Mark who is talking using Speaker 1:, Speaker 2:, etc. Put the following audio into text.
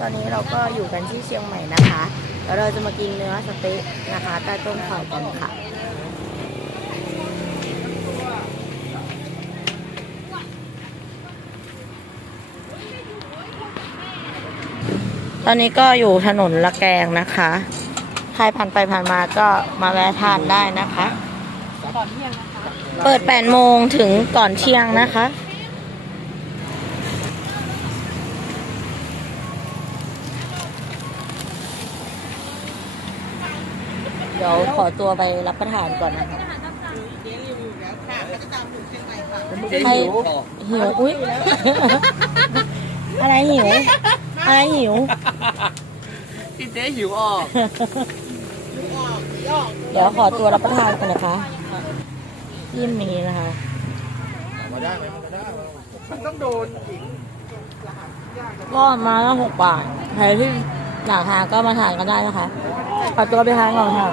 Speaker 1: ตอนนี้เราก็อยู่กันที่เชียงใหม่นะคะแล้วเราจะมากินเนื้อสเต๊ะนะคะใต้ต้นเขากันค่ะ ตอนนี้ก็อยู่ถนนละแกงนะคะ ใครผ่านไปผ่านมาก็มาแวะทานได้นะคะ เปิด 8 โมงถึงก่อนเที่ยงนะคะ เดี๋ยวขอตัวไปรับประทานก่อนนะคะใครหิวอุ้ยอะไรหิว อะไรหิว
Speaker 2: พี่เจ๊หิวออก
Speaker 1: เดี๋ยวขอตัวรับประทานกันนะคะยิ่มมีนะคะ
Speaker 3: มาได้ไหมมาได้
Speaker 2: มันต้องโดนอีก
Speaker 1: ก็มาละหกบาทใครที่อยากทานก็มาทานกันได้นะคะ ขอตัวไปทางก่อนค่ะ